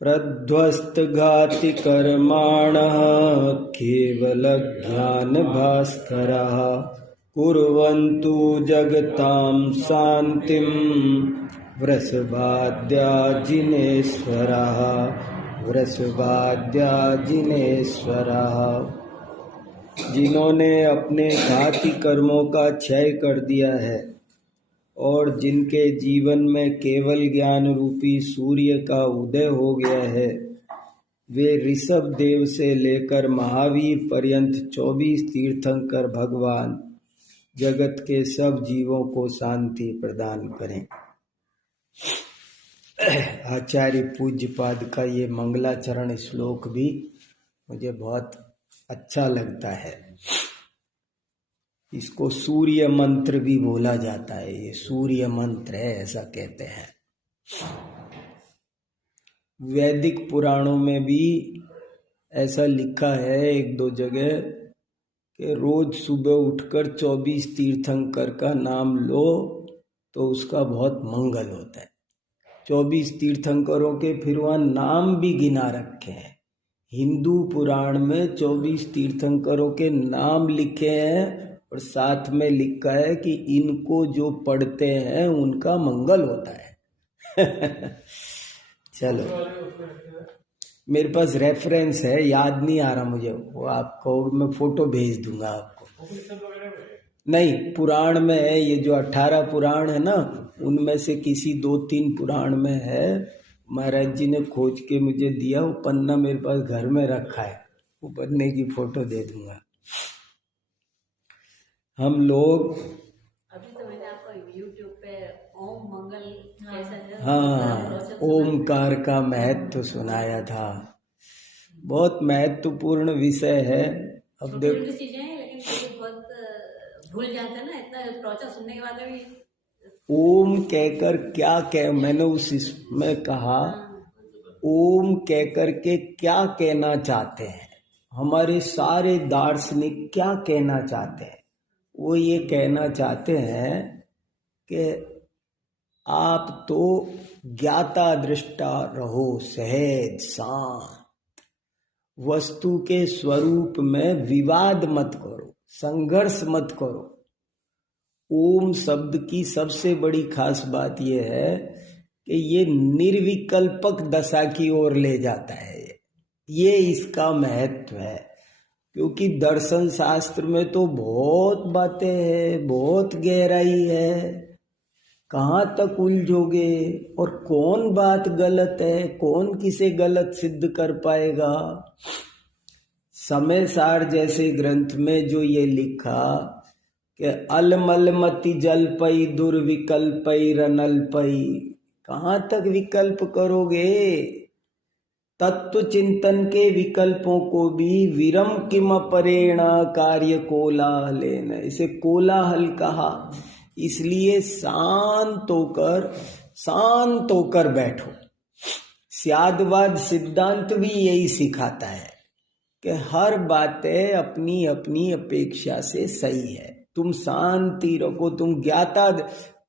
प्रध्वस्तघाति कर्माणः केवलज्ञानभास्करः कुर्वन्तु जगतां शान्तिं वृषभाद्याजिनेश्वरः वृषभाद्याजिनेश्वरः। जिन्होंने अपने घाती कर्मों का क्षय कर दिया है और जिनके जीवन में केवल ज्ञान रूपी सूर्य का उदय हो गया है, वे ऋषभ देव से लेकर महावीर पर्यंत 24 तीर्थंकर भगवान जगत के सब जीवों को शांति प्रदान करें। आचार्य पूज्यपाद का ये मंगलाचरण श्लोक भी मुझे बहुत अच्छा लगता है। इसको सूर्य मंत्र भी बोला जाता है। ये सूर्य मंत्र है ऐसा कहते हैं। वैदिक पुराणों में भी ऐसा लिखा है एक दो जगह कि रोज सुबह उठकर 24 तीर्थंकर का नाम लो तो उसका बहुत मंगल होता है। 24 तीर्थंकरों के फिर वहाँ नाम भी गिना रखे हैं। हिंदू पुराण में 24 तीर्थंकरों के नाम लिखे हैं और साथ में लिखा है कि इनको जो पढ़ते हैं उनका मंगल होता है। चलो, मेरे पास रेफरेंस है, याद नहीं आ रहा मुझे, वो आपको मैं फोटो भेज दूंगा आपको। नहीं, पुराण में है, ये जो 18 पुराण है ना, उनमें से किसी 2-3 पुराण में है। महाराज जी ने खोज के मुझे दिया, वो पन्ना मेरे पास घर में रखा है, वो पन्ने की फोटो दे दूंगा। हम लोग अभी तो मैंने आपको YouTube पे ओम मंगल ओमकार का महत्व सुनाया था। बहुत महत्वपूर्ण विषय है। अब देखो चीजें हैं, लेकिन बहुत भूल जाते हैं ना, इतना प्रोसेस सुनने के बाद भी। ओम कहकर क्या कह, मैंने उसमें कहा ओम कहकर के क्या कहना चाहते हैं, हमारे सारे दार्शनिक क्या कहना चाहते हैं। वो ये कहना चाहते हैं कि आप तो ज्ञाता दृष्टा रहो, सहज शांत, वस्तु के स्वरूप में विवाद मत करो, संघर्ष मत करो। ओम शब्द की सबसे बड़ी खास बात यह है कि ये निर्विकल्पक दशा की ओर ले जाता है। ये इसका महत्व है, क्योंकि दर्शन शास्त्र में तो बहुत बातें हैं, बहुत गहराई है। कहाँ तक उलझोगे और कौन बात गलत है, कौन किसे गलत सिद्ध कर पाएगा। समय सार जैसे ग्रंथ में जो ये लिखा कि अलमलमति जलपई दुर्विकल्पई रनलपई, कहाँ तक विकल्प करोगे। तत्व चिंतन के विकल्पों को भी विरम किम परेणा कार्य कोलाहलेन, इसे कोलाहल कहा। इसलिए शांत होकर बैठो। स्यादवाद सिद्धांत भी यही सिखाता है कि हर बातें अपनी अपनी अपेक्षा से सही है। तुम शांति रखो,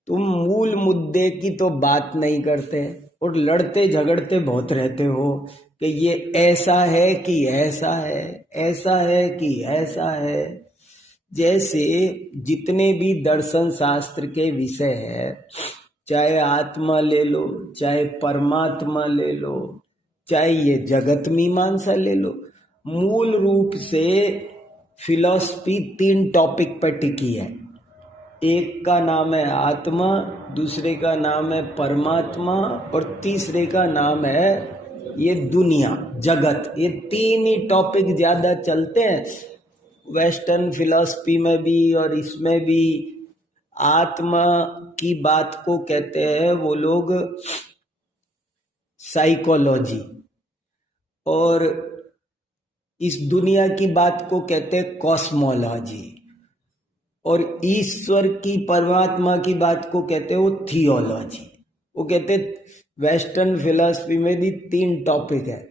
तुम मूल मुद्दे की तो बात नहीं करते और लड़ते झगड़ते बहुत रहते हो कि ये ऐसा है कि ऐसा है, ऐसा है कि ऐसा है। जैसे जितने भी दर्शन शास्त्र के विषय है, चाहे आत्मा ले लो, चाहे परमात्मा ले लो, चाहे ये जगत मीमांसा ले लो, मूल रूप से फिलॉसफी 3 टॉपिक पर टिकी है। एक का नाम है आत्मा, दूसरे का नाम है परमात्मा और तीसरे का नाम है ये दुनिया, जगत। ये 3 ही टॉपिक ज्यादा चलते हैं वेस्टर्न फिलॉसफी में भी और इसमें भी। आत्मा की बात को कहते हैं वो लोग साइकोलॉजी, और इस दुनिया की बात को कहते हैं कॉस्मोलॉजी, और ईश्वर की परमात्मा की बात को कहते हैं वो थियोलॉजी। वो कहते हैं वेस्टर्न फिलॉसफी में भी 3 टॉपिक है।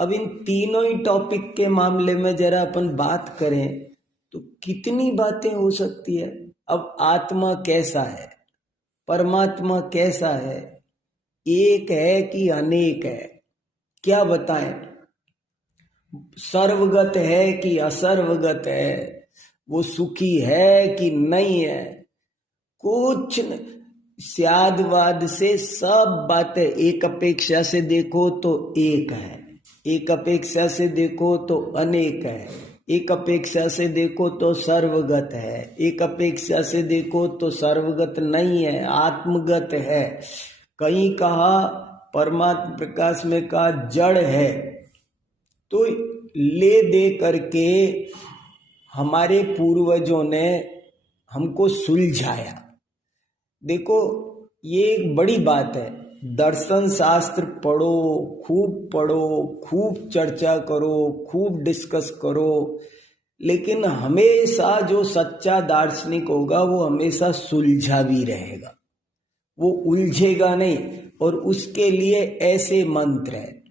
अब इन तीनों ही टॉपिक के मामले में जरा अपन बात करें तो कितनी बातें हो सकती है। अब आत्मा कैसा है, परमात्मा कैसा है, एक है कि अनेक है, क्या बताएं, सर्वगत है कि असर्वगत है, वो सुखी है कि नहीं है, कुछ स्यादवाद से सब बातें, एक अपेक्षा से देखो तो एक है, एक अपेक्षा से देखो तो अनेक है, एक अपेक्षा से देखो तो सर्वगत है, एक अपेक्षा से देखो तो सर्वगत नहीं है, आत्मगत है। कहीं कहा परमात्मा प्रकाश में कहा जड़ है। तो ले दे करके हमारे पूर्वजों ने हमको सुलझाया। देखो ये एक बड़ी बात है, दर्शन शास्त्र पढ़ो, खूब चर्चा करो, खूब डिस्कस करो, लेकिन हमेशा जो सच्चा दार्शनिक होगा वो हमेशा सुलझा भी रहेगा, वो उलझेगा नहीं। और उसके लिए ऐसे मंत्र है।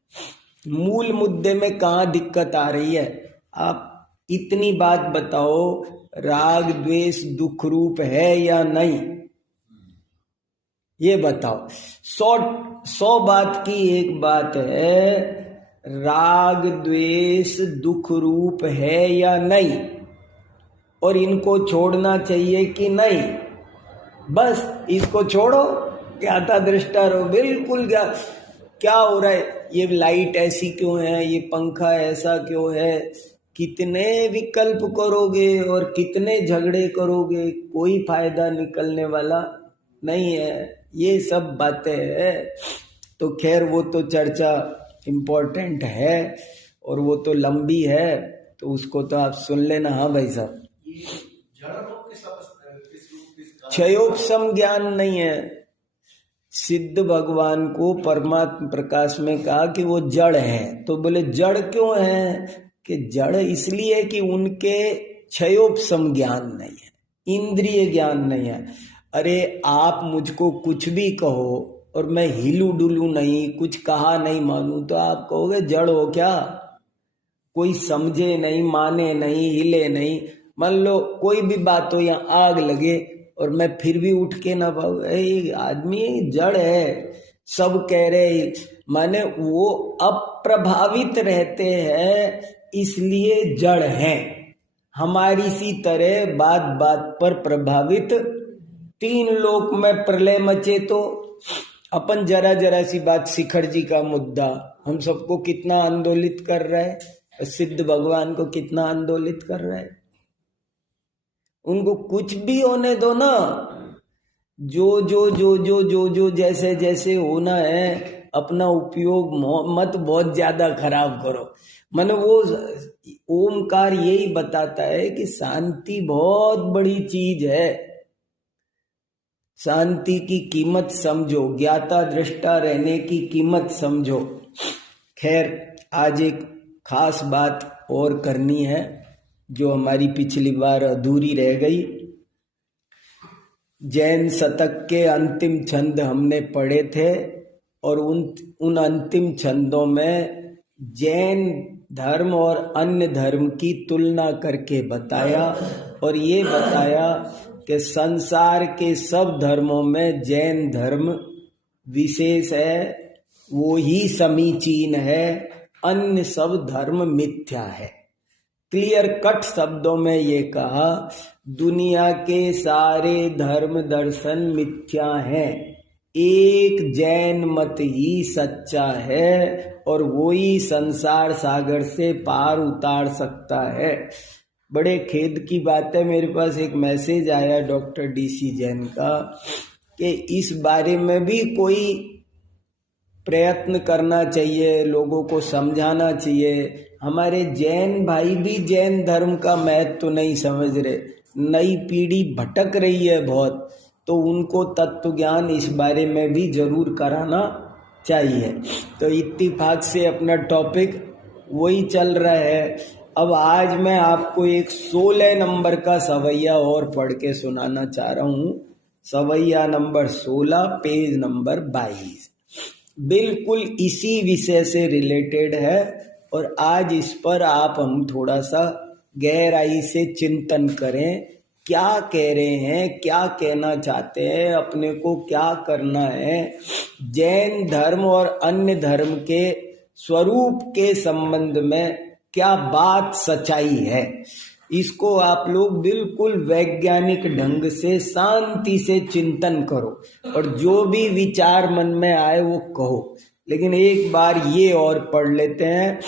मूल मुद्दे में कहाँ दिक्कत आ रही है, आप इतनी बात बताओ, राग द्वेष दुख रूप है या नहीं, ये बताओ। 100 बात की एक बात है, राग द्वेष दुख रूप है या नहीं, और इनको छोड़ना चाहिए कि नहीं। बस इसको छोड़ो, ज्ञाता दृष्टा रहो, बिल्कुल क्या हो रहा है, ये लाइट ऐसी क्यों है, ये पंखा ऐसा क्यों है, कितने विकल्प करोगे और कितने झगड़े करोगे, कोई फायदा निकलने वाला नहीं है। ये सब बातें हैं। तो खैर वो तो चर्चा इम्पोर्टेंट है और वो तो लंबी है, तो उसको तो आप सुन लेना। हाँ भाई साहब, क्षयोपशम ज्ञान नहीं है। सिद्ध भगवान को परमात्मा प्रकाश में कहा कि वो जड़ है, तो बोले जड़ क्यों है, कि जड़ इसलिए कि उनके क्षयोपशम ज्ञान नहीं है, इंद्रिय ज्ञान नहीं है। अरे आप मुझको कुछ भी कहो और मैं हिलू डुलू नहीं, कुछ कहा नहीं मानू, तो आप कहोगे जड़ हो क्या, कोई समझे नहीं, माने नहीं, हिले नहीं। मान लो कोई भी बात हो, यहाँ आग लगे और मैं फिर भी उठ के ना पाऊँ, आदमी जड़ है, सब कह रहे, माने वो अप्रभावित रहते हैं इसलिए जड़ हैं। हमारी सी तरह बात बात पर प्रभावित, 3 लोक में प्रलय मचे तो अपन जरा जरा सी बात, शिखर जी का मुद्दा हम सबको कितना आंदोलित कर रहा है, सिद्ध भगवान को कितना आंदोलित कर रहा है। उनको कुछ भी होने दो ना, जो जो जो जो जो जो जैसे जैसे होना है, अपना उपयोग मत बहुत ज्यादा खराब करो। मन वो ओमकार यही बताता है कि शांति बहुत बड़ी चीज है, शांति की कीमत समझो, ज्ञाता दृष्टा रहने की कीमत समझो। खैर आज एक खास बात और करनी है जो हमारी पिछली बार अधूरी रह गई। जैन शतक के अंतिम छंद हमने पढ़े थे और उन अंतिम छंदों में जैन धर्म और अन्य धर्म की तुलना करके बताया, और ये बताया कि संसार के सब धर्मों में जैन धर्म विशेष है, वो ही समीचीन है, अन्य सब धर्म मिथ्या है। क्लियर कट शब्दों में ये कहा, दुनिया के सारे धर्म दर्शन मिथ्या हैं, एक जैन मत ही सच्चा है और वो ही संसार सागर से पार उतार सकता है। बड़े खेद की बात है, मेरे पास एक मैसेज आया डॉक्टर DC जैन का कि इस बारे में भी कोई प्रयत्न करना चाहिए, लोगों को समझाना चाहिए। हमारे जैन भाई भी जैन धर्म का महत्व तो नहीं समझ रहे, नई पीढ़ी भटक रही है बहुत, तो उनको तत्व ज्ञान इस बारे में भी जरूर कराना चाहिए। तो इत्तेफाक से अपना टॉपिक वही चल रहा है। अब आज मैं आपको एक 16 नंबर का सवैया और पढ़ के सुनाना चाह रहा हूँ। सवैया नंबर 16, पेज नंबर 22, बिल्कुल इसी विषय से रिलेटेड है, और आज इस पर हम थोड़ा सा गहराई से चिंतन करें, क्या कह रहे हैं, क्या कहना चाहते हैं, अपने को क्या करना है। जैन धर्म और अन्य धर्म के स्वरूप के संबंध में क्या बात सच्चाई है, इसको आप लोग बिल्कुल वैज्ञानिक ढंग से शांति से चिंतन करो और जो भी विचार मन में आए वो कहो। लेकिन एक बार ये और पढ़ लेते हैं,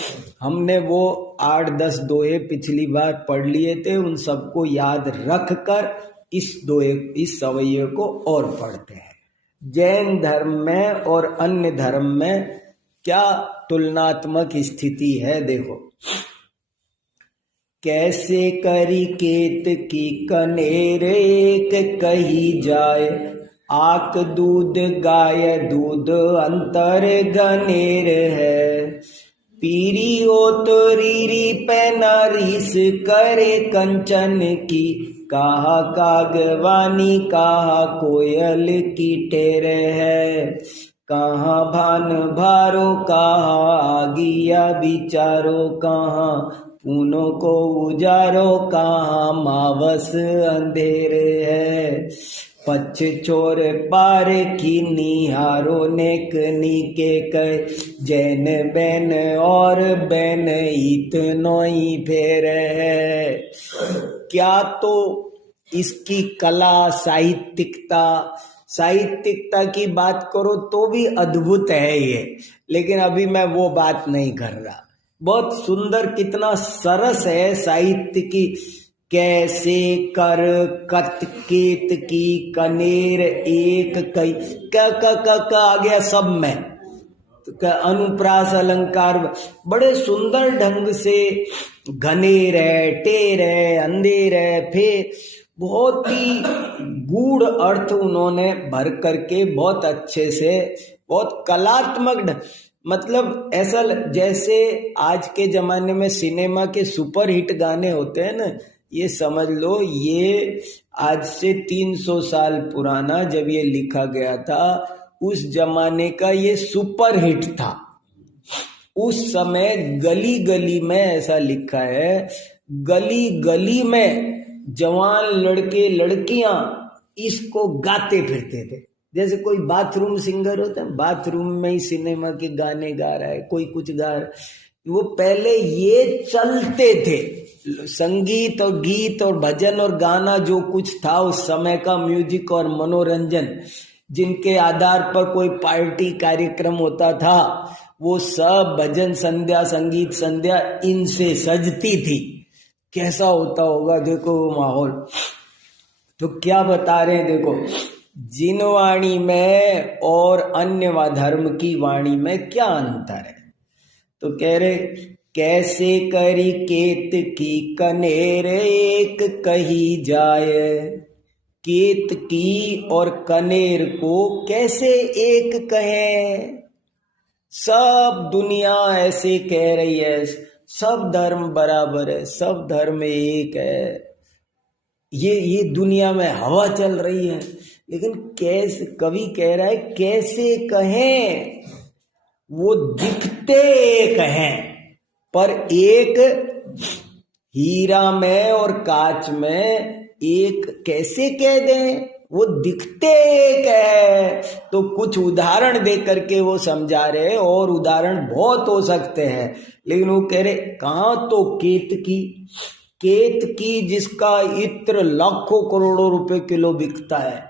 हमने वो 8-10 दोहे पिछली बार पढ़ लिए थे, उन सबको याद रख कर इस सवैये को और पढ़ते हैं। जैन धर्म में और अन्य धर्म में क्या तुलनात्मक स्थिति है, देखो। कैसे करी केत की कनेर एक कही जाए, आक दूध गाय दूध अंतर गनेर है। पीरी ओत रीरी पैनारीस करे कंचन की, कहा कागवानी कहा कोयल की टेर है। कहाँ भान भारो कहा आगिया बिचारो, कहाँ पूनों को उजारो कहाँ मावस अंधेर है। पछ छोर पार की निहारो नेक नीके कह, जैन बैन और बैन इतनो ही फेर है। क्या तो इसकी कला साहित्यिकता की बात करो तो भी अद्भुत है ये, लेकिन अभी मैं वो बात नहीं कर रहा। बहुत सुंदर, कितना सरस है साहित्य की। कैसे कर कत केत की कनेर एक कई, क आ गया सब में, अनुप्रास अलंकार बड़े सुंदर ढंग से, घनेर है, टेर है, अंधेर है, फिर बहुत ही गूढ़ अर्थ उन्होंने भर करके बहुत अच्छे से, बहुत कलात्मक मतलब ऐसा जैसे आज के जमाने में सिनेमा के सुपर हिट गाने होते हैं ना, ये समझ लो ये आज से 300 साल पुराना जब ये लिखा गया था, उस जमाने का ये सुपर हिट था। उस समय गली गली में ऐसा लिखा है, गली गली में जवान लड़के लड़कियां इसको गाते फिरते थे। जैसे कोई बाथरूम सिंगर होता है, बाथरूम में ही सिनेमा के गाने गा रहा है, कोई कुछ गा रहा है, वो पहले ये चलते थे। संगीत और गीत और भजन और गाना जो कुछ था उस समय का, म्यूजिक और मनोरंजन, जिनके आधार पर कोई पार्टी कार्यक्रम होता था, वो सब भजन संध्या, संगीत संध्या इनसे सजती थी। कैसा होता होगा देखो वो माहौल। तो क्या बता रहे हैं, देखो, जिन वाणी में और अन्य धर्म की वाणी में क्या अंतर है। तो कह रहे कैसे करी केत की कनेर एक कही जाए। केत की और कनेर को कैसे एक कहें। सब दुनिया ऐसे कह रही है, सब धर्म बराबर है, सब धर्म एक है, ये दुनिया में हवा चल रही है। लेकिन कैसे, कवि कह रहा है कैसे कहें, वो दिखते एक हैं पर एक हीरा में और कांच में एक कैसे कह दें, वो दिखते एक है। तो कुछ उदाहरण दे करके वो समझा रहे, और उदाहरण बहुत हो सकते हैं, लेकिन वो कह रहे कहाँ तो केत की जिसका इत्र लाखों करोड़ों रुपए किलो बिकता है,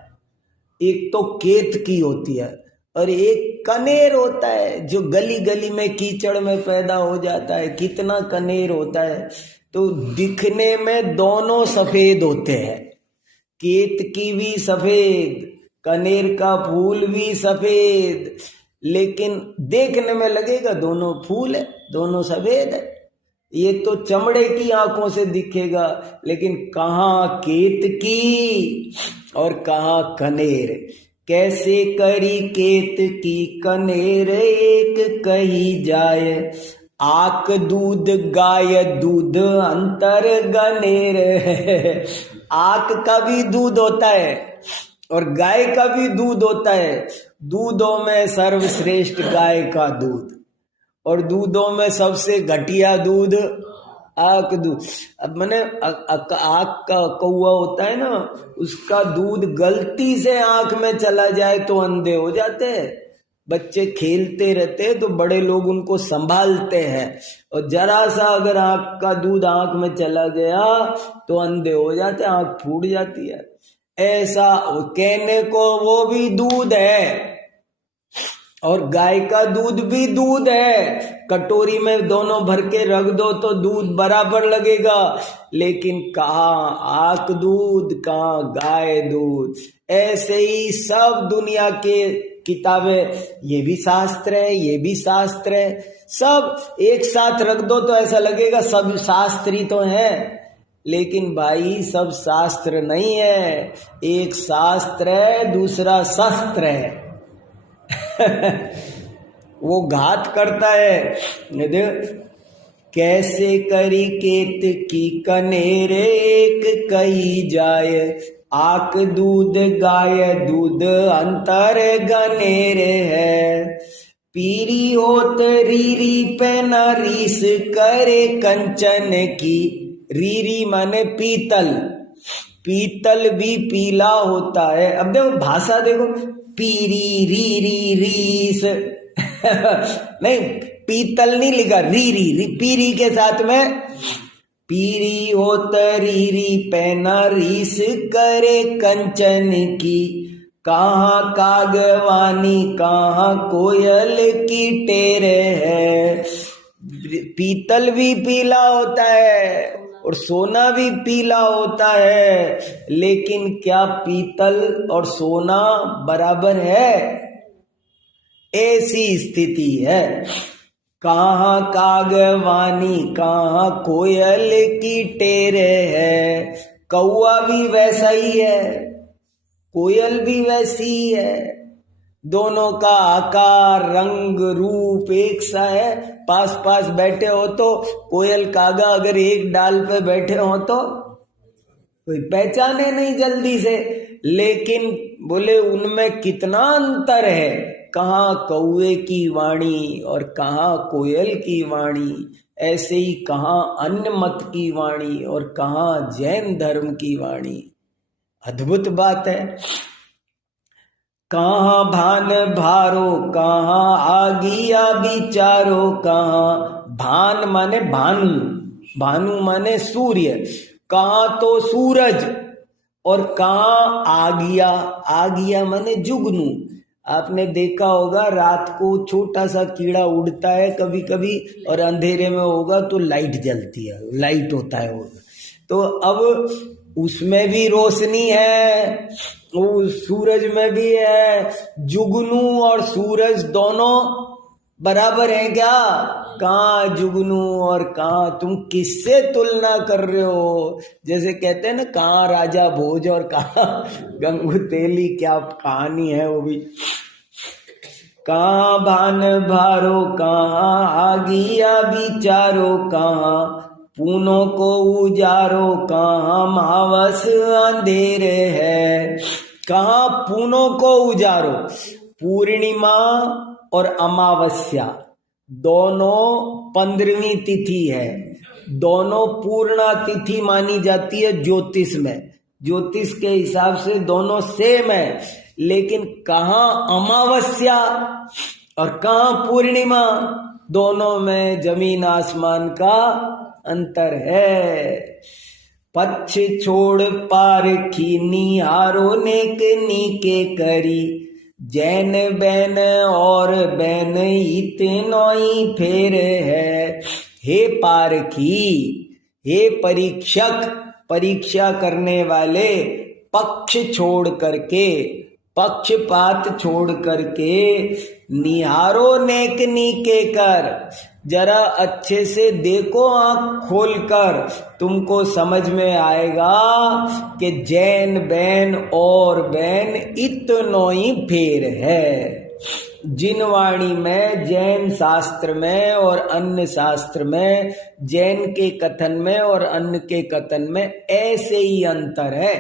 एक तो केत की होती है, और एक कनेर होता है जो गली गली में कीचड़ में पैदा हो जाता है। कितना कनेर होता है, तो दिखने में दोनों सफेद होते हैं, केत की भी सफेद, कनेर का फूल भी सफेद, लेकिन देखने में लगेगा दोनों फूल है, दोनों सफेद है। ये तो चमड़े की आंखों से दिखेगा, लेकिन कहाँ केत की और कहाँ कनेर। कैसे करी केत की कनेर एक कही जाए, आक दूध गाय दूध अंतर गनेर है। आक का भी दूध होता है और गाय का भी दूध होता है। दूधों में सर्वश्रेष्ठ गाय का दूध, और दूधों में सबसे घटिया दूध आक दूध। अब मैंने आक का कौवा होता है ना, उसका दूध गलती से आंख में चला जाए तो अंधे हो जाते हैं। बच्चे खेलते रहते हैं तो बड़े लोग उनको संभालते हैं, और जरा सा अगर आंख का दूध आंख में चला गया तो अंधे हो जाते, आंख फूट जाती है। ऐसा कहने को वो भी दूध है और गाय का दूध भी दूध है, कटोरी में दोनों भर के रख दो तो दूध बराबर लगेगा, लेकिन कहाँ आंख दूध कहाँ गाय दूध। ऐसे ही सब दुनिया के किताबें, ये भी शास्त्र है ये भी शास्त्र है, सब एक साथ रख दो तो ऐसा लगेगा सब शास्त्री तो है, लेकिन भाई सब शास्त्र नहीं है। एक शास्त्र है दूसरा शस्त्र है। वो घात करता है। कैसे करी केत की कनेरे एक कही जाए, आक दूध गाय दूध अंतर गनेरे है। पीरी होत रीरी पे न रीस करे कंचन की, रीरी माने पीतल, पीतल भी पीला होता है। अब देखो भाषा देखो, पीरी रीरी रीस नहीं, पीतल नहीं लिखा, रीरी पीरी के साथ में पीरी होत रीरी पैना रीस करे कंचन की, कहाँ कागवानी कहाँ कोयल की टेरे है। पीतल भी पीला होता है और सोना भी पीला होता है, लेकिन क्या पीतल और सोना बराबर है? ऐसी स्थिति है। कहाँ कागवानी कहाँ कोयल की टेरे है। कौआ भी वैसा ही है, कोयल भी वैसी ही है, दोनों का आकार रंग रूप एक सा है। पास पास बैठे हो तो कोयल कागा अगर एक डाल पे बैठे हो तो कोई पहचाने नहीं जल्दी से, लेकिन बोले उनमें कितना अंतर है। कहाँ कौए की वाणी और कहाँ कोयल की वाणी, ऐसे ही कहाँ अन्य मत की वाणी और कहाँ जैन धर्म की वाणी। अद्भुत बात है। कहाँ भान भारो कहाँ आगिया विचारो, कहाँ भान माने भानु, भानु माने सूर्य, कहाँ तो सूरज, और कहाँ आगिया, आगिया माने जुगनू। आपने देखा होगा रात को छोटा सा कीड़ा उड़ता है कभी कभी, और अंधेरे में होगा तो लाइट जलती है, लाइट होता है वो। तो अब उसमें भी रोशनी है, वो सूरज में भी है। जुगनू और सूरज दोनों बराबर हैं क्या? कहाँ जुगनू और कहाँ, तुम किससे तुलना कर रहे हो? जैसे कहते हैं ना, कहाँ राजा भोज और कहाँ गंगू तेली, क्या कहानी है वो भी। कहाँ भान भारो कहाँ आगिया विचारो, कहाँ पूनों को उजारो कहाँ मावस अंधेरे है। कहाँ पूनों को उजारो, पूर्णिमा और अमावस्या दोनों 15वीं तिथि है, दोनों पूर्णा तिथि मानी जाती है ज्योतिष में। ज्योतिष के हिसाब से दोनों सेम है, लेकिन कहाँ अमावस्या और कहाँ पूर्णिमा, दोनों में जमीन आसमान का अंतर है। पक्ष छोड़ पारखी निहारो नेक नीके करी, जैन बैन और बैन इतनो ही फेर है। हे पारखी, हे परीक्षक, परीक्षा करने वाले, पक्ष छोड़ करके, पक्षपात छोड़ करके निहारो नेक नीके कर, जरा अच्छे से देखो आंख खोलकर, तुमको समझ में आएगा कि जैन बैन और बैन इतनो ही फेर है। जिन वाणी में, जैन शास्त्र में और अन्य शास्त्र में, जैन के कथन में और अन्य के कथन में ऐसे ही अंतर है।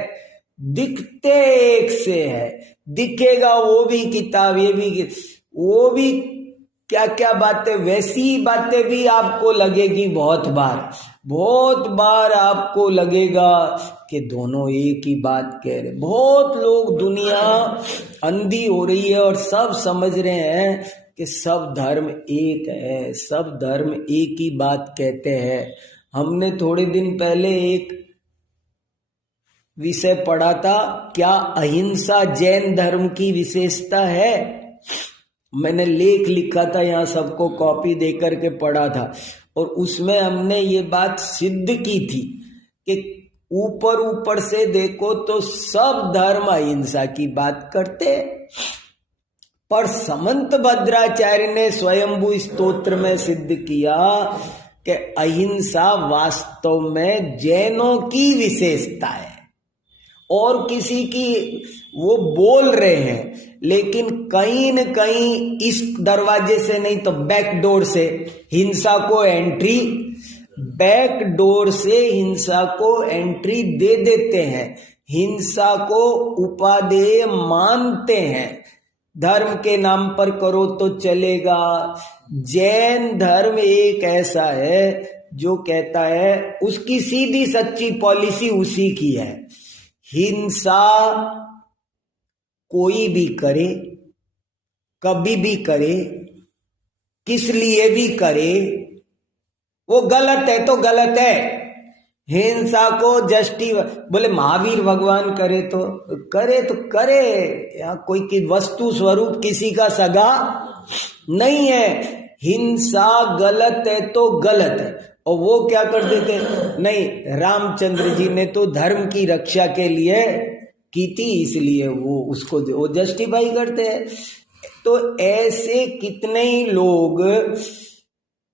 दिखते एक से है, दिखेगा वो भी किताब, ये भी, वो भी क्या क्या बातें, वैसी बातें भी आपको लगेगी बहुत बार आपको लगेगा कि दोनों एक ही बात कह रहे। बहुत लोग, दुनिया अंधी हो रही है और सब समझ रहे हैं कि सब धर्म एक है, सब धर्म एक ही बात कहते हैं। हमने थोड़े दिन पहले एक विषय पढ़ा था, क्या अहिंसा जैन धर्म की विशेषता है? मैंने लेख लिखा था, यहाँ सबको कॉपी देकर के पढ़ा था, और उसमें हमने ये बात सिद्ध की थी कि ऊपर ऊपर से देखो तो सब धर्म अहिंसा की बात करते, पर समंत भद्राचार्य ने स्वयंभू स्तोत्र में सिद्ध किया कि अहिंसा वास्तव में जैनों की विशेषता है। और किसी की वो बोल रहे हैं, लेकिन कहीं न कहीं इस दरवाजे से नहीं तो बैक डोर से हिंसा को एंट्री, बैक डोर से हिंसा को एंट्री दे देते हैं, हिंसा को उपादेय मानते हैं। धर्म के नाम पर करो तो चलेगा। जैन धर्म एक ऐसा है जो कहता है, उसकी सीधी सच्ची पॉलिसी उसी की है, हिंसा कोई भी करे, कभी भी करे, किस लिए भी करे, वो गलत है तो गलत है। हिंसा को बोले महावीर भगवान करे तो करे, या कोई की वस्तु स्वरूप किसी का सगा नहीं है। हिंसा गलत है तो गलत है। और वो क्या कर देते, नहीं रामचंद्र जी ने तो धर्म की रक्षा के लिए की थी, इसलिए वो उसको वो जस्टिफाई करते हैं। तो ऐसे कितने ही लोग,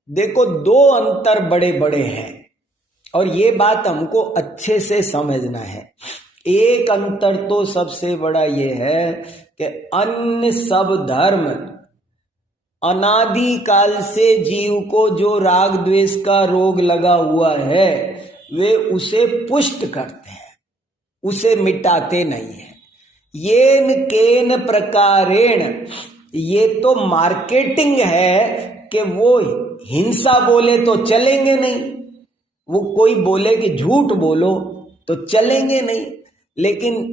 देखो दो अंतर बड़े बड़े हैं और ये बात हमको अच्छे से समझना है। एक अंतर तो सबसे बड़ा ये है कि अन्य सब धर्म अनादि काल से जीव को जो राग द्वेष का रोग लगा हुआ है वे उसे पुष्ट करते हैं, उसे मिटाते नहीं है। येन केन प्रकारेण, ये तो मार्केटिंग है कि वो हिंसा बोले तो चलेंगे नहीं, वो कोई बोले कि झूठ बोलो तो चलेंगे नहीं, लेकिन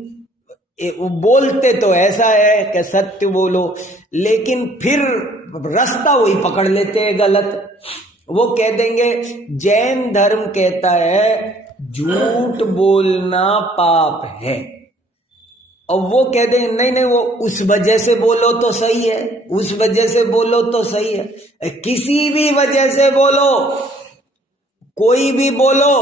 वो बोलते तो ऐसा है कि सत्य बोलो, लेकिन फिर रास्ता वही पकड़ लेते हैं गलत। वो कह देंगे, जैन धर्म कहता है झूठ बोलना पाप है, और वो कह देंगे नहीं नहीं वो उस वजह से बोलो तो सही है, उस वजह से बोलो तो सही है। किसी भी वजह से बोलो, कोई भी बोलो,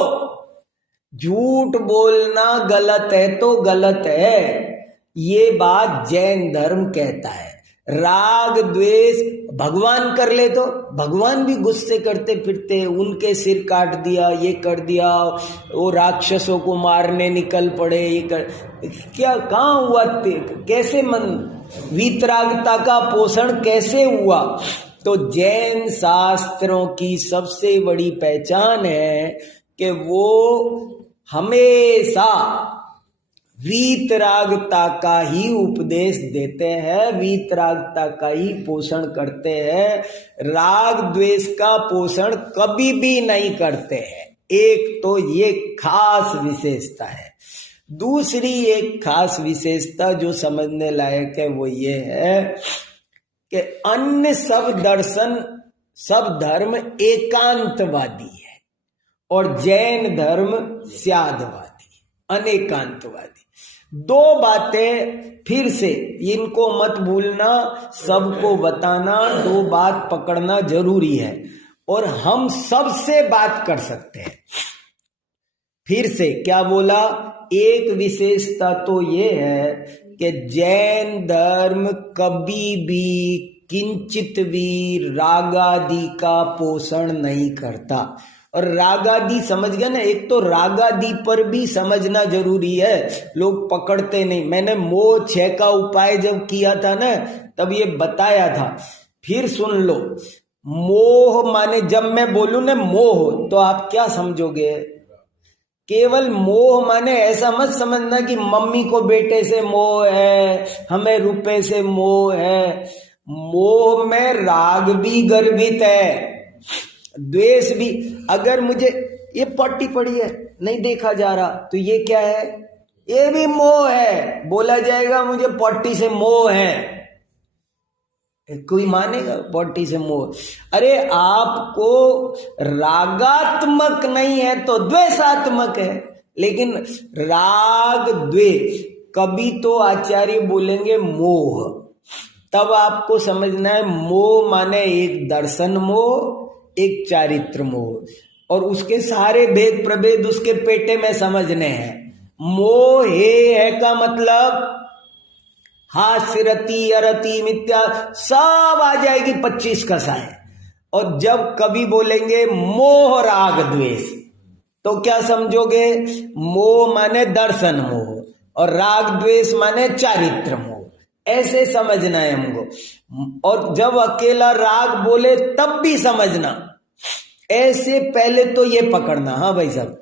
झूठ बोलना गलत है तो गलत है। ये बात जैन धर्म कहता है। राग द्वेष भगवान कर ले तो भगवान भी गुस्से करते फिरते, उनके सिर काट दिया, ये कर दिया, वो राक्षसों को मारने निकल पड़े, ये कर, क्या कहाँ हुआ, कैसे मन वीतरागता का पोषण कैसे हुआ? तो जैन शास्त्रों की सबसे बड़ी पहचान है कि वो हमेशा वीतरागता का ही उपदेश देते हैं, वीतरागता का ही पोषण करते हैं, राग द्वेष का पोषण कभी भी नहीं करते हैं। एक तो ये खास विशेषता है। दूसरी एक खास विशेषता जो समझने लायक है वो ये है कि अन्य सब दर्शन, सब धर्म एकांतवादी है और जैन धर्म स्यादवादी, अनेकांतवादी। दो बातें फिर से इनको मत भूलना, सबको बताना, दो बात पकड़ना जरूरी है और हम सबसे बात कर सकते हैं। फिर से क्या बोला, एक विशेषता तो ये है कि जैन धर्म कभी भी किंचित भी रागादि का पोषण नहीं करता। और रागादि समझ गया ना, एक तो रागादि पर भी समझना जरूरी है, लोग पकड़ते नहीं। मैंने मोह 6 का उपाय जब किया था ना तब ये बताया था, फिर सुन लो। मोह माने, जब मैं बोलूं ना मोह, तो आप क्या समझोगे? केवल मोह माने ऐसा मत समझना कि मम्मी को बेटे से मोह है, हमें रुपए से मोह है। मोह में राग भी गर्भित है, द्वेष भी। अगर मुझे ये पट्टी पड़ी है, नहीं देखा जा रहा, तो ये क्या है? ये भी मोह है। बोला जाएगा मुझे पॉटी से मोह है, कोई मानेगा पॉटी से मोह? अरे आपको रागात्मक नहीं है तो द्वेषात्मक है, लेकिन राग द्वेष कभी तो आचार्य बोलेंगे मोह, तब आपको समझना है मोह माने एक दर्शन मोह, एक चारित्र मोह, और उसके सारे भेद प्रभेद उसके पेटे में समझने हैं। मोह है का मतलब हास्य रति अरति मिथ्या सब आ जाएगी 25 कसाएं। और जब कभी बोलेंगे मोह राग द्वेष तो क्या समझोगे? मोह माने दर्शन मोह और राग द्वेष माने चारित्र मोह, ऐसे समझना है हमको। और जब अकेला राग बोले तब भी समझना, ऐसे पहले तो ये पकड़ना। हाँ भाई साहब,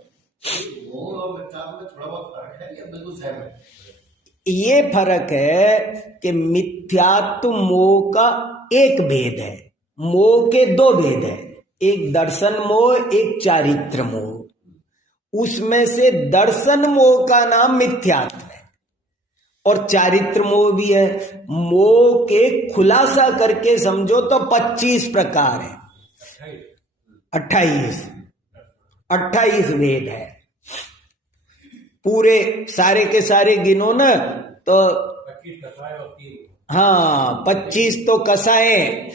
ये फर्क है कि मिथ्यात्व मोह का एक भेद है, मोह के दो भेद है, एक दर्शन मोह, एक चारित्र मोह। उसमें से दर्शन मोह का नाम मिथ्यात्व है और चारित्र मोह भी है। मोह के खुलासा करके समझो तो 25 प्रकार है, 28 भेद है। पूरे सारे के सारे गिनो ना तो 25 तो कसाएं,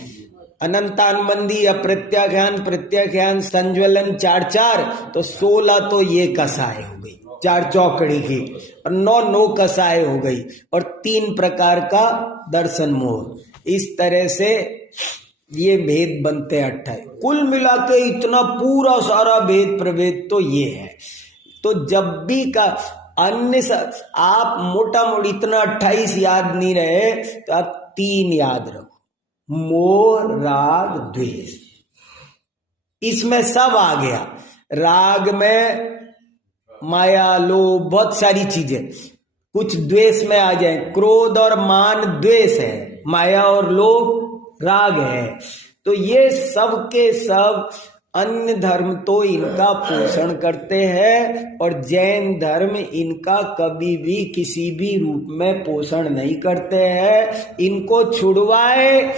अनंतानबंदी, अप्रत्याख्यान, प्रत्याख्यान, संज्वलन 4 तो 16 तो ये कसाएं हो गई, 4 चौकड़ी की, और 9 कसाएं हो गई, और 3 प्रकार का दर्शन मोह। इस तरह से ये भेद बनते 28। कुल मिला के इतना पूरा सारा भेद प्रभेद तो ये है। तो जब भी का अन्य आप मोटा मोटी इतना 28 याद नहीं रहे तो आप 3 याद रखो, मोह राग द्वेष, इसमें सब आ गया। राग में माया लोभ बहुत सारी चीजें, कुछ द्वेष में आ जाए, क्रोध और मान द्वेष है, माया और लोभ राग है। तो ये सब के सब अन्य धर्म तो इनका पोषण करते हैं और जैन धर्म इनका कभी भी किसी भी रूप में पोषण नहीं करते हैं। इनको छुड़वाए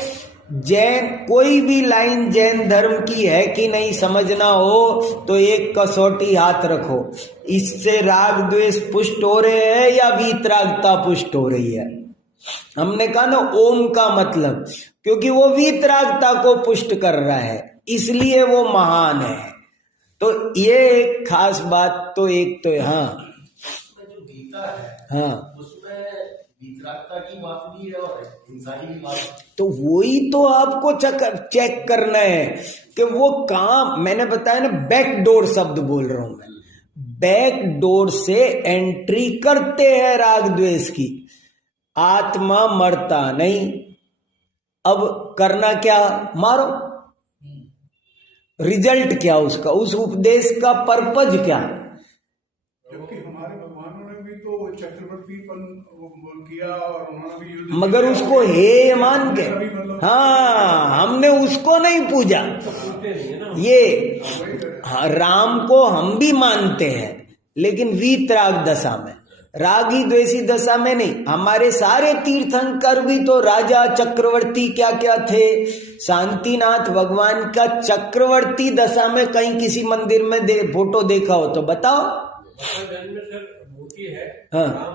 जैन, कोई भी लाइन जैन धर्म की है कि नहीं समझना हो तो एक कसौटी हाथ रखो, इससे राग द्वेष पुष्ट हो रहे हैं या वीतरागता पुष्ट हो रही है। हमने कहा ना ओम का मतलब, क्योंकि वो वीतरागता को पुष्ट कर रहा है, इसलिए वो महान है। तो ये एक खास बात तो एक तो हाँ, जो गीता है हाँ उसमें वीतरागता की बात भी है और इंसानी की बात। तो वही तो आपको चेक करना है कि वो काम, मैंने बताया ना बैक डोर शब्द बोल रहा हूं मैं, बैक डोर से एंट्री करते हैं राग द्वेष की। आत्मा मरता नहीं, अब करना क्या? मारो। रिजल्ट क्या उसका, उस उपदेश का पर्पज क्या? क्योंकि हमारे भगवानों ने भी तो चक्रवर्तीपन किया और उन्होंने भी युद्ध, मगर उसको हे मान के, हाँ हमने उसको नहीं पूजा। ये हाँ, राम को हम भी मानते हैं लेकिन वीतराग दशा में, रागी द्वेषी दशा में नहीं। हमारे सारे तीर्थंकर भी तो राजा चक्रवर्ती क्या क्या थे। शांतिनाथ भगवान का चक्रवर्ती दशा में कहीं किसी मंदिर में फोटो देखा हो तो बताओ। हाँ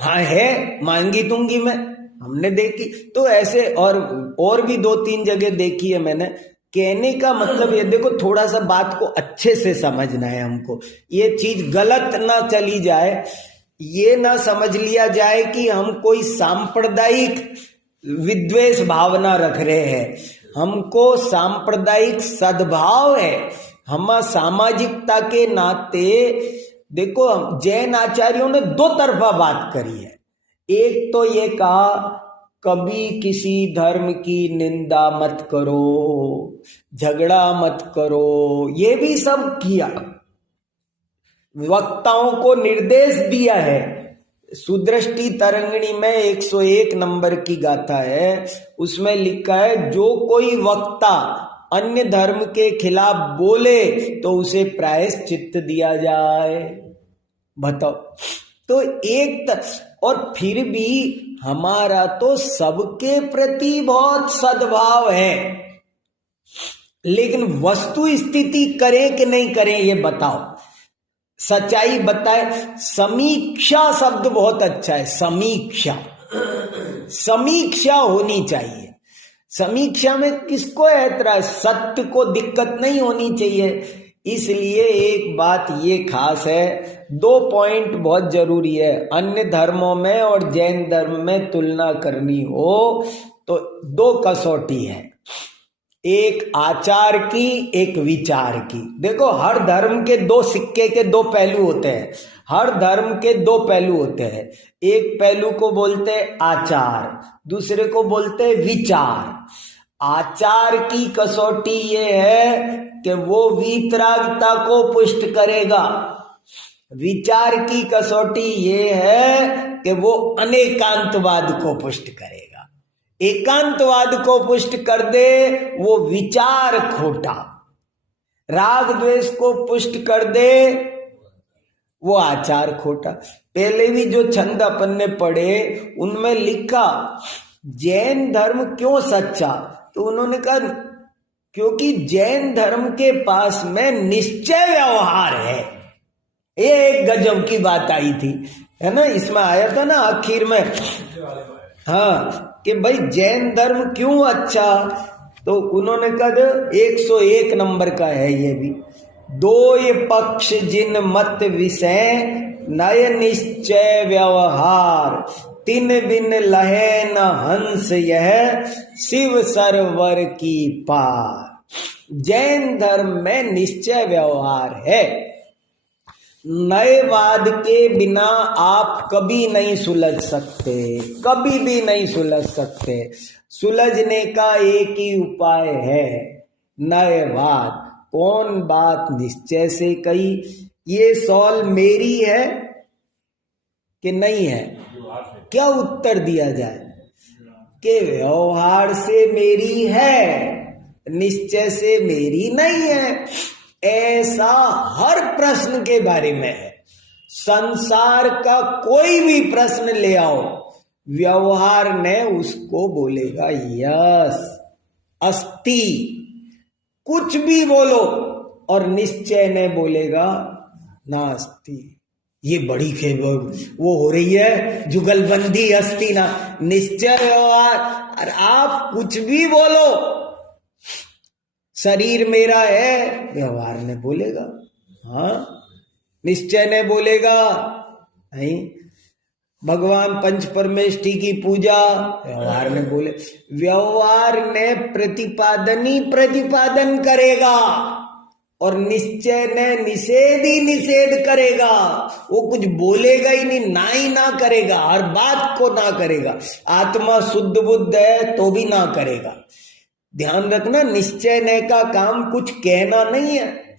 हाँ है, मांगी दूंगी मैं, हमने देखी तो ऐसे, और भी 2-3 जगह देखी है मैंने। कहने का मतलब ये देखो, थोड़ा सा बात को अच्छे से समझना है हमको, ये चीज गलत ना चली जाए, ये ना समझ लिया जाए कि हम कोई सांप्रदायिक विद्वेष भावना रख रहे हैं। हमको सांप्रदायिक सद्भाव है, हम सामाजिकता के नाते। देखो जैन आचार्यों ने 2 तरफा बात करी है। एक तो ये कहा कभी किसी धर्म की निंदा मत करो, झगड़ा मत करो, ये भी सब किया, वक्ताओं को निर्देश दिया है। सुदृष्टि तरंगिणी में 101 नंबर की गाथा है, उसमें लिखा है जो कोई वक्ता अन्य धर्म के खिलाफ बोले तो उसे प्रायश्चित्त दिया जाए। बताओ, तो और फिर भी हमारा तो सबके प्रति बहुत सद्भाव है, लेकिन वस्तु स्थिति करें कि नहीं करें ये बताओ, सच्चाई बताए। समीक्षा शब्द बहुत अच्छा है, समीक्षा, समीक्षा होनी चाहिए। समीक्षा में किसको ऐतराज, सत्य को दिक्कत नहीं होनी चाहिए। इसलिए एक बात ये खास है, 2 पॉइंट बहुत जरूरी है। अन्य धर्मों में और जैन धर्म में तुलना करनी हो तो 2 कसौटी है, एक आचार की, एक विचार की। देखो, हर धर्म के 2 सिक्के के 2 पहलू होते हैं। हर धर्म के 2 पहलू होते हैं। एक पहलू को बोलते हैं आचार, दूसरे को बोलते हैं विचार। आचार की कसौटी ये है कि वो वीतरागता को पुष्ट करेगा। विचार की कसौटी ये है कि वो अनेकांतवाद को पुष्ट करेगा। एकांतवाद को पुष्ट कर दे वो विचार खोटा, राग द्वेष को पुष्ट कर दे वो आचार खोटा। पहले भी जो छंद अपन ने पढ़े उनमें लिखा जैन धर्म क्यों सच्चा, तो उन्होंने कहा क्योंकि जैन धर्म के पास में निश्चय व्यवहार है। ये एक गजब की बात आई थी, है ना, इसमें आया था ना आखिर में, हाँ, कि भाई जैन धर्म क्यों अच्छा, तो उन्होंने कहा 101 नंबर का है ये भी। 2 पक्ष जिन मत विषय नय निश्चय व्यवहार, तिन बिन लहे न हंस यह शिव सरवर की पार। जैन धर्म में निश्चय व्यवहार है। नएवाद के बिना आप कभी नहीं सुलझ सकते, कभी भी नहीं सुलझ सकते। सुलझने का एक ही उपाय है, नएवाद। कौन बात निश्चय से कही, ये सॉल मेरी है कि नहीं है, क्या उत्तर दिया जाए कि व्यवहार से मेरी है, निश्चय से मेरी नहीं है। ऐसा हर प्रश्न के बारे में है। संसार का कोई भी प्रश्न ले आओ, व्यवहार ने उसको बोलेगा यस अस्ति, कुछ भी बोलो, और निश्चय ने बोलेगा नास्ति। ये बड़ी वो हो रही है जुगलबंदी अस्ति ना, निश्चय व्यवहार। और आप कुछ भी बोलो, शरीर मेरा है, व्यवहार ने बोलेगा हाँ, निश्चय ने बोलेगा नहीं। भगवान पंच परमेष्ठी की पूजा, व्यवहार ने बोले, व्यवहार ने प्रतिपादन ही प्रतिपादन करेगा और निश्चय ने निषेध ही निषेध करेगा। वो कुछ बोलेगा ही नहीं, ना ही ना करेगा, हर बात को ना करेगा। आत्मा शुद्ध बुद्ध है तो भी ना करेगा। ध्यान रखना, निश्चय ने का काम कुछ कहना नहीं है।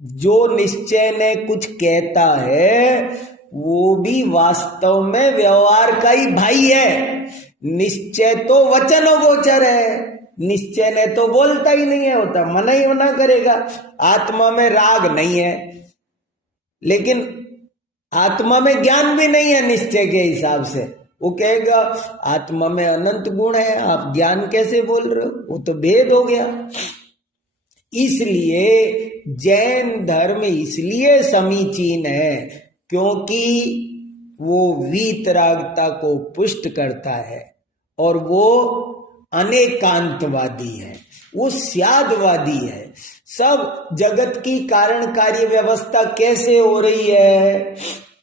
जो निश्चय ने कुछ कहता है वो भी वास्तव में व्यवहार का ही भाई है। निश्चय तो वचन गोचर है, निश्चय ने तो बोलता ही नहीं है, होता मना ही मना करेगा। आत्मा में राग नहीं है, लेकिन आत्मा में ज्ञान भी नहीं है निश्चय के हिसाब से। वो कहेगा आत्मा में अनंत गुण है, आप ज्ञान कैसे बोल रहे हो, वो तो भेद हो गया। इसलिए जैन धर्म इसलिए समीचीन है क्योंकि वो वीतरागता को पुष्ट करता है और वो अनेकांतवादी है, वो स्यादवादी है। सब जगत की कारण कार्य व्यवस्था कैसे हो रही है,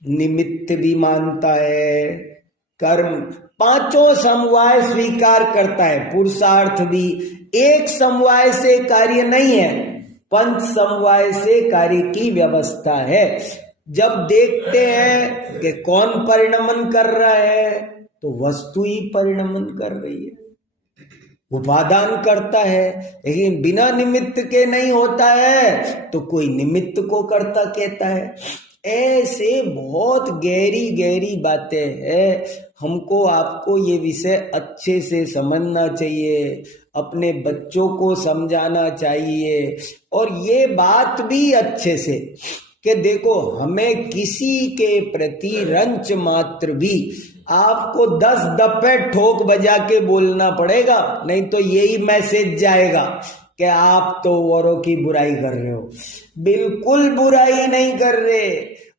निमित्त भी मानता है, कर्म पांचों समवाय स्वीकार करता है, पुरुषार्थ भी। एक समवाय से कार्य नहीं है, पंच समवाय से कार्य की व्यवस्था है। जब देखते हैं कि कौन परिणमन कर रहा है तो वस्तु ही परिणमन कर रही है, उपादान करता है। लेकिन बिना निमित्त के नहीं होता है तो कोई निमित्त को करता कहता है। ऐसे बहुत गहरी गहरी बातें हैं। हमको आपको ये विषय अच्छे से समझना चाहिए, अपने बच्चों को समझाना चाहिए। और ये बात भी अच्छे से कि देखो, हमें किसी के प्रति रंच मात्र भी आपको 10 दफे ठोक बजा के बोलना पड़ेगा, नहीं तो यही मैसेज जाएगा कि आप तो औरों की बुराई कर रहे हो। बिल्कुल बुराई नहीं कर रहे,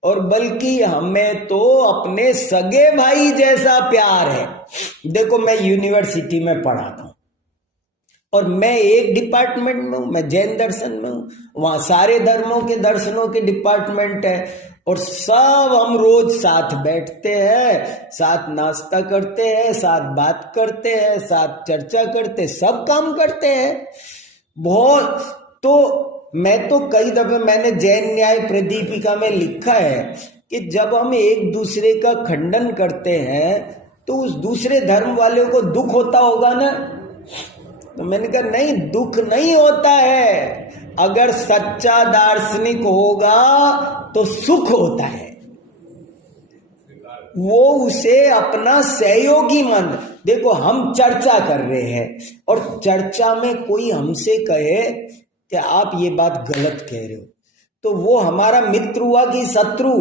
और बल्कि हमें तो अपने सगे भाई जैसा प्यार है। देखो, मैं यूनिवर्सिटी में पढ़ाता हूं और मैं एक डिपार्टमेंट में हूं, मैं जैन दर्शन में हूं। वहां सारे धर्मों के दर्शनों के डिपार्टमेंट है, और सब हम रोज साथ बैठते हैं, साथ नाश्ता करते हैं, साथ बात करते हैं, साथ चर्चा करते, सब काम करते हैं बहुत। तो मैं तो कई दफे मैंने जैन न्याय प्रदीपिका में लिखा है कि जब हम एक दूसरे का खंडन करते हैं तो उस दूसरे धर्म वाले को दुख होता होगा ना। तो मैंने कहा नहीं, दुख नहीं होता है। अगर सच्चा दार्शनिक होगा तो सुख होता है, वो उसे अपना सहयोगी मान। देखो, हम चर्चा कर रहे हैं और चर्चा में कोई हमसे कहे कि आप ये बात गलत कह रहे हो, तो वो हमारा मित्र हुआ कि शत्रु?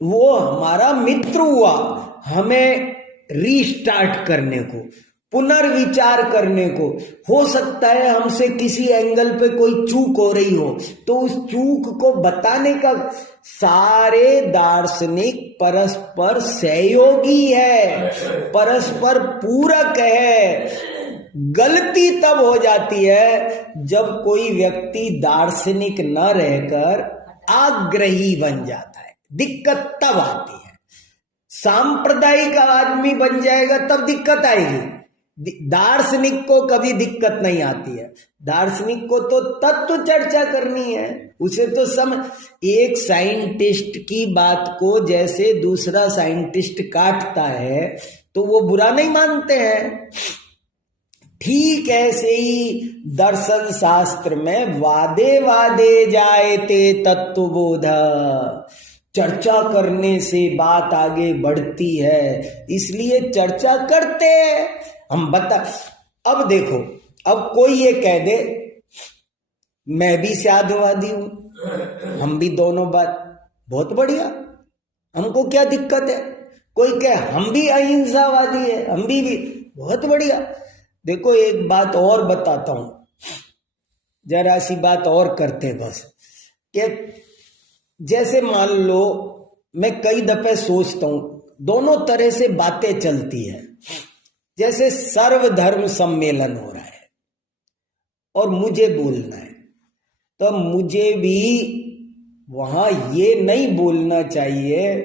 वो हमारा मित्र हुआ, हमें रीस्टार्ट करने को, पुनर्विचार करने को। हो सकता है हमसे किसी एंगल पे कोई चूक हो रही हो, तो उस चूक को बताने का। सारे दार्शनिक परस्पर सहयोगी है, परस्पर पूरक है। गलती तब हो जाती है जब कोई व्यक्ति दार्शनिक न रहकर आग्रही बन जाता है, दिक्कत तब आती है। सांप्रदायिक आदमी बन जाएगा तब दिक्कत आएगी, दार्शनिक को कभी दिक्कत नहीं आती है। दार्शनिक को तो तत्व चर्चा करनी है, उसे तो समझ। एक साइंटिस्ट की बात को जैसे दूसरा साइंटिस्ट काटता है तो वो बुरा नहीं मानते हैं। ठीक ऐसे ही दर्शन शास्त्र में वादे वादे जायते तत्वबोध, चर्चा करने से बात आगे बढ़ती है, इसलिए चर्चा करते हैं हम। अब देखो, अब कोई ये कह दे मैं भी साधुवादी हूं, हम भी दोनों बात, बहुत बढ़िया, हमको क्या दिक्कत है। कोई कहे हम भी अहिंसावादी है, हम भी, बहुत बढ़िया। देखो, एक बात और बताता हूं, जरा सी बात और करते बस, कि जैसे मान लो मैं कई दफे सोचता हूं, दोनों तरह से बातें चलती है। जैसे सर्वधर्म सम्मेलन हो रहा है और मुझे बोलना है, तो मुझे भी वहां ये नहीं बोलना चाहिए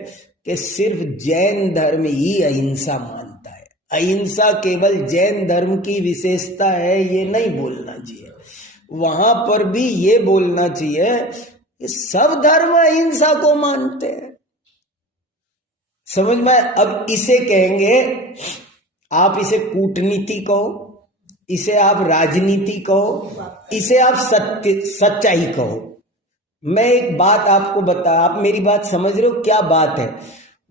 कि सिर्फ जैन धर्म ही अहिंसा मानता है, अहिंसा केवल जैन धर्म की विशेषता है, ये नहीं बोलना चाहिए। वहां पर भी ये बोलना चाहिए कि सब धर्म अहिंसा को मानते हैं। समझ में? अब इसे कहेंगे, आप इसे कूटनीति कहो, इसे आप राजनीति कहो, इसे आप सच्चाई कहो। मैं एक बात आपको बता, आप मेरी बात समझ रहे हो क्या बात है?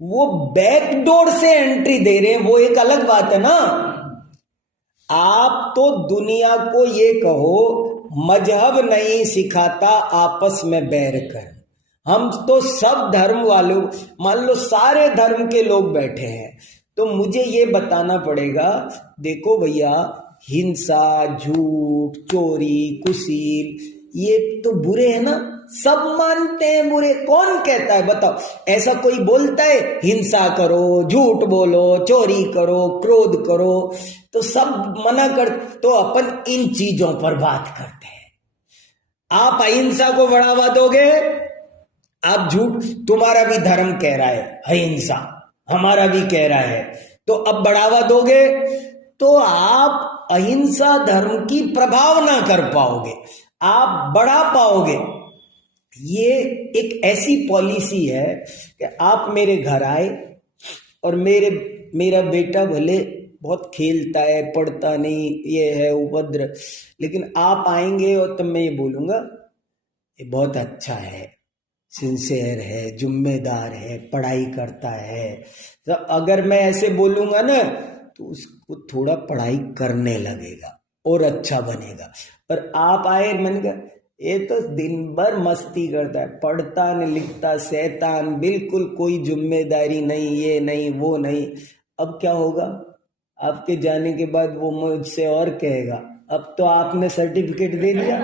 वो बैकडोर से एंट्री दे रहे हैं, वो एक अलग बात है ना। आप तो दुनिया को ये कहो मजहब नहीं सिखाता आपस में बैर कर। हम तो सब धर्म वालों, मान लो सारे धर्म के लोग बैठे हैं, तो मुझे ये बताना पड़ेगा, देखो भैया, हिंसा, झूठ, चोरी, कुशील, ये तो बुरे है ना, सब मानते हैं बुरे। कौन कहता है बताओ? ऐसा कोई बोलता है हिंसा करो, झूठ बोलो, चोरी करो, क्रोध करो? तो सब मना कर, तो अपन इन चीजों पर बात करते हैं। आप अहिंसा को बढ़ावा दोगे, आप झूठ, तुम्हारा भी धर्म कह रहा है अहिंसा, हमारा भी कह रहा है, तो अब बढ़ावा दोगे तो आप अहिंसा धर्म की प्रभाव ना कर पाओगे, आप बढ़ा पाओगे। ये एक ऐसी पॉलिसी है कि आप मेरे घर आए और मेरा बेटा भले बहुत खेलता है, पढ़ता नहीं, ये है उपद्रव, लेकिन आप आएंगे और तब मैं ये बोलूंगा ये बहुत अच्छा है, सिंसियर है, जिम्मेदार है, पढ़ाई करता है। तो अगर मैं ऐसे बोलूंगा ना, तो उसको थोड़ा पढ़ाई करने लगेगा और अच्छा बनेगा। और आप आए, मैंने कहा ये तो दिन भर मस्ती करता है, पढ़ता नहीं लिखता, शैतान, बिल्कुल कोई जिम्मेदारी नहीं, ये नहीं वो नहीं। अब क्या होगा, आपके जाने के बाद वो मुझसे और कहेगा, अब तो आपने सर्टिफिकेट दे दिया,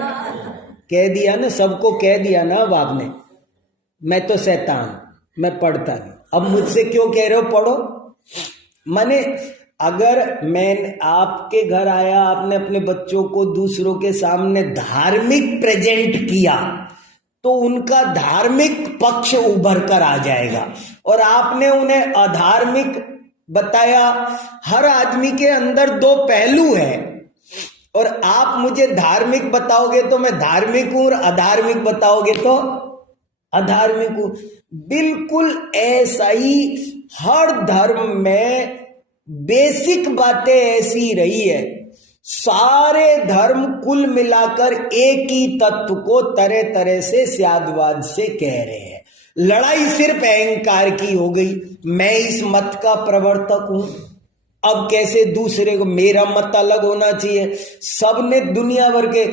कह दिया ना, सबको कह दिया ना अब आपने, मैं तो शैतान, मैं पढ़ता नहीं, अब मुझसे क्यों कह रहे हो पढ़ो। माने अगर मैं आपके घर आया, आपने अपने बच्चों को दूसरों के सामने धार्मिक प्रेजेंट किया तो उनका धार्मिक पक्ष उभर कर आ जाएगा, और आपने उन्हें अधार्मिक बताया। हर आदमी के अंदर दो पहलू है, और आप मुझे धार्मिक बताओगे तो मैं धार्मिक हूं, और अधार्मिक बताओगे तो अधार्मिक हूं। बिल्कुल ऐसा ही हर धर्म में बेसिक बातें ऐसी रही है। सारे धर्म कुल मिलाकर एक ही तत्व को तरह तरह से स्यादवाद से कह रहे हैं। लड़ाई सिर्फ अहंकार की हो गई, मैं इस मत का प्रवर्तक हूं, अब कैसे दूसरे को, मेरा मत अलग होना चाहिए। सबने, दुनिया भर के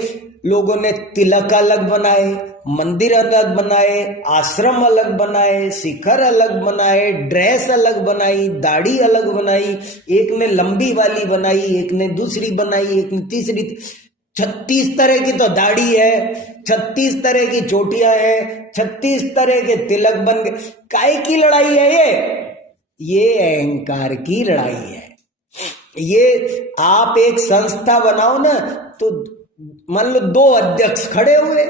लोगों ने तिलक अलग बनाए, मंदिर अलग बनाए, आश्रम अलग बनाए, शिखर अलग बनाए, ड्रेस अलग बनाई, दाढ़ी अलग बनाई, एक ने लंबी वाली बनाई, एक ने दूसरी बनाई, एक ने तीसरी। 36 तरह की तो दाढ़ी है, 36 तरह की चोटियां हैं, 36 तरह के तिलक बन गए। काय की लड़ाई है ये अहंकार की लड़ाई है। ये आप एक संस्था बनाओ ना, तो मान लो 2 अध्यक्ष खड़े हुए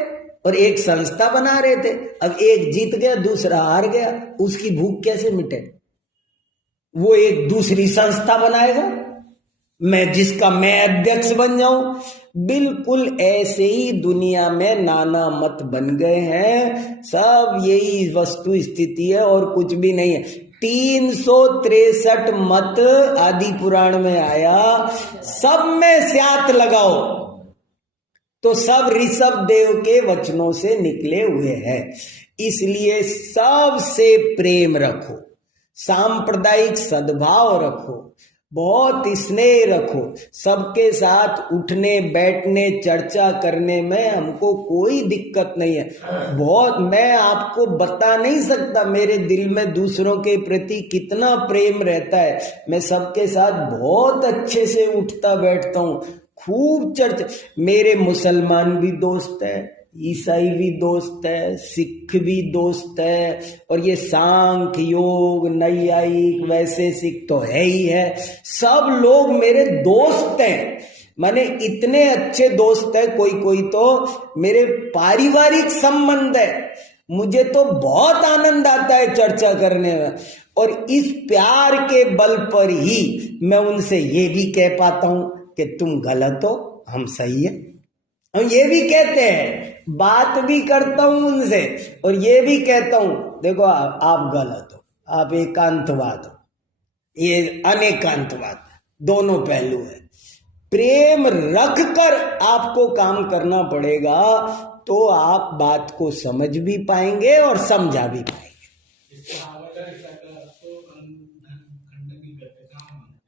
और एक संस्था बना रहे थे, अब एक जीत गया दूसरा हार गया, उसकी भूख कैसे मिटे? वो एक दूसरी संस्था बनाएगा, जिसका मैं अध्यक्ष बन जाऊं। बिल्कुल ऐसे ही दुनिया में नाना मत बन गए हैं, सब यही वस्तु स्थिति है और कुछ भी नहीं है। 363 मत आदि पुराण में आया, सब में स्यात लगाओ तो सब ऋषभ देव के वचनों से निकले हुए हैं। इसलिए सबसे प्रेम रखो, सांप्रदायिक सद्भाव रखो, बहुत स्नेह रखो, सबके साथ उठने बैठने चर्चा करने में हमको कोई दिक्कत नहीं है। बहुत, मैं आपको बता नहीं सकता मेरे दिल में दूसरों के प्रति कितना प्रेम रहता है। मैं सबके साथ बहुत अच्छे से उठता बैठता हूँ, खूब चर्चा। मेरे मुसलमान भी दोस्त है, ईसाई भी दोस्त है, सिख भी दोस्त है, और ये सांख्य योग नैयायिक वैसे सिख तो है ही है, सब लोग मेरे दोस्त हैं। माने इतने अच्छे दोस्त है, कोई तो मेरे पारिवारिक संबंध है। मुझे तो बहुत आनंद आता है चर्चा करने में, और इस प्यार के बल पर ही मैं उनसे ये भी कह पाता हूं कि तुम गलत हो, हम सही है। हम ये भी कहते हैं, बात भी करता हूं उनसे, और ये भी कहता हूं देखो आप गलत हो, आप एकांतवाद हो, ये अनेकांतवाद, दोनों पहलू है। प्रेम रख कर आपको काम करना पड़ेगा, तो आप बात को समझ भी पाएंगे और समझा भी पाएंगे।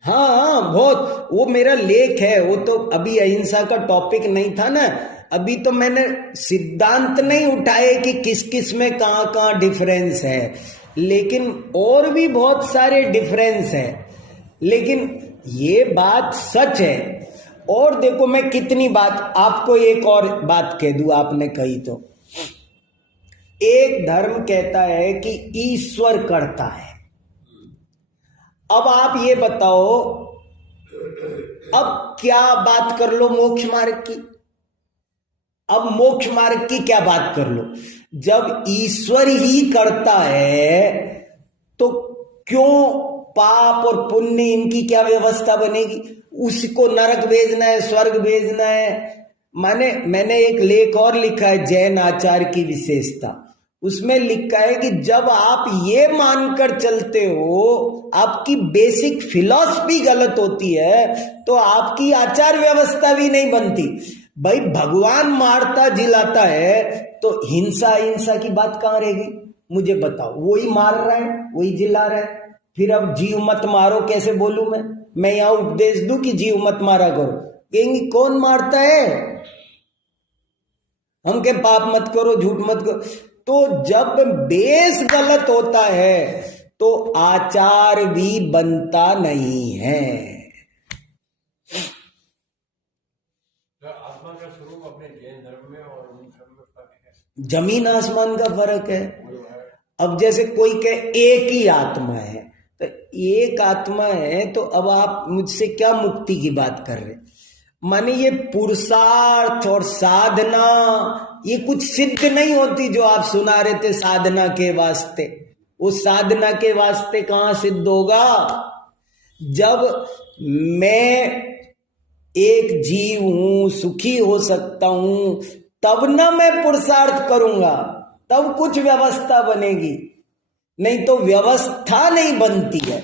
हाँ, बहुत, वो मेरा लेख है, वो तो अभी अहिंसा का टॉपिक नहीं था ना, अभी तो मैंने सिद्धांत नहीं उठाए कि किस किस में कहाँ डिफरेंस है, लेकिन और भी बहुत सारे डिफरेंस है, लेकिन ये बात सच है। और देखो मैं कितनी बात, आपको एक और बात कह दूं, आपने कही तो, एक धर्म कहता है कि ईश्वर करता है। अब आप ये बताओ, अब क्या बात कर लो मोक्ष मार्ग की, अब मोक्ष मार्ग की क्या बात कर लो? जब ईश्वर ही करता है तो क्यों पाप और पुण्य, इनकी क्या व्यवस्था बनेगी? उसको नरक भेजना है, स्वर्ग भेजना है। मैंने एक लेख और लिखा है, जैन आचार की विशेषता, उसमें लिखा है कि जब आप ये मानकर चलते हो आपकी बेसिक फिलॉसफी गलत होती है, तो आपकी आचार व्यवस्था भी नहीं बनती। भाई भगवान मारता जिलाता है तो हिंसा की बात कहां रहेगी? मुझे बताओ, वही मार रहा है, वही जिला रहा है, फिर अब जीव मत मारो कैसे बोलूं मैं? मैं यहां उपदेश दूं कि जीव मत मारा करो, कहेंगे कौन मारता है, हम के पाप मत करो, झूठ मत करो। तो जब बेस गलत होता है तो आचार भी बनता नहीं है। आत्मा का स्वरूप अपने जैन धर्म में और उन धर्म में फर्क है, जमीन आसमान का फर्क है। अब जैसे कोई कहे एक ही आत्मा है, तो एक आत्मा है तो अब आप मुझसे क्या मुक्ति की बात कर रहे? माने ये पुरुषार्थ और साधना ये कुछ सिद्ध नहीं होती जो आप सुना रहे थे साधना के वास्ते। उस साधना के वास्ते कहां सिद्ध होगा? जब मैं एक जीव हूं, सुखी हो सकता हूं, तब ना मैं पुरुषार्थ करूंगा, तब कुछ व्यवस्था बनेगी, नहीं तो व्यवस्था नहीं बनती है।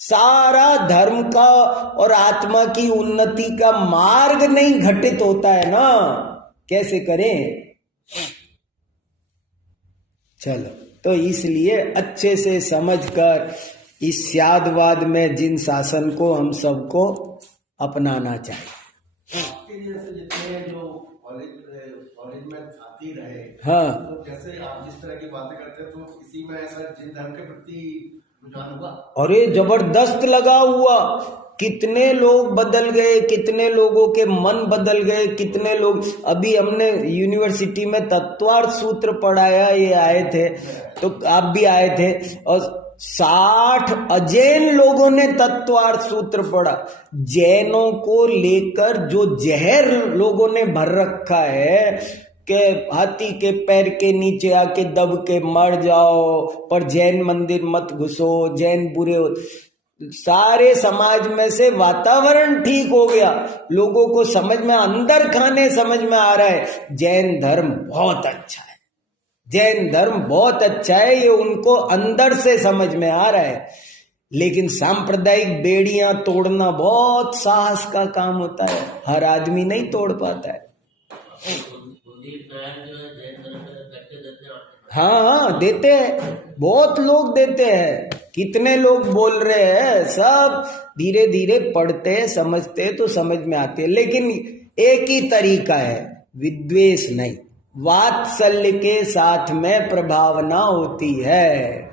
सारा धर्म का और आत्मा की उन्नति का मार्ग नहीं घटित होता है ना, कैसे करें? चलो, तो इसलिए अच्छे से समझकर इस स्यादवाद में जिन शासन को हम सबको अपनाना चाहिए। आपके जैसे जितने जो कॉलेज में छात्री रहे, हाँ, तो जैसे आप जिस तरह की बातें करते हैं तो इसी में ऐसा जिन धर्म के प्रति रुझान हुआ? अरे जबरदस्त लगा हुआ, कितने लोग बदल गए, कितने लोगों के मन बदल गए, कितने लोग। अभी हमने यूनिवर्सिटी में तत्वार्थ सूत्र पढ़ाया, ये आए थे तो आप भी आए थे, और 60 अजैन लोगों ने तत्वार्थ सूत्र पढ़ा। जैनों को लेकर जो जहर लोगों ने भर रखा है कि हाथी के पैर के नीचे आके दब के मर जाओ, पर जैन मंदिर मत घुसो, जैन बुरे हो। सारे समाज में से वातावरण ठीक हो गया, लोगों को समझ में, अंदर खाने समझ में आ रहा है जैन धर्म बहुत अच्छा है, जैन धर्म बहुत अच्छा है, ये उनको अंदर से समझ में आ रहा है। लेकिन सांप्रदायिक बेड़ियां तोड़ना बहुत साहस का काम होता है, हर आदमी नहीं तोड़ पाता है। हाँ देते हैं, बहुत लोग देते हैं, कितने लोग बोल रहे हैं, सब धीरे धीरे पढ़ते हैं, समझते हैं तो समझ में आते हैं। लेकिन एक ही तरीका है, विद्वेष नहीं, वात्सल्य के साथ में प्रभावना होती है।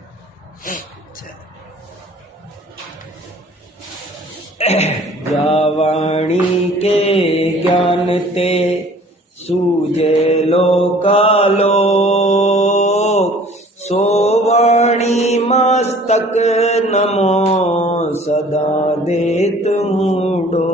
जावाणी के ज्ञान ते सूझे लोकालोक, सोवाणी मस्तक नमो सदा देत मूडो।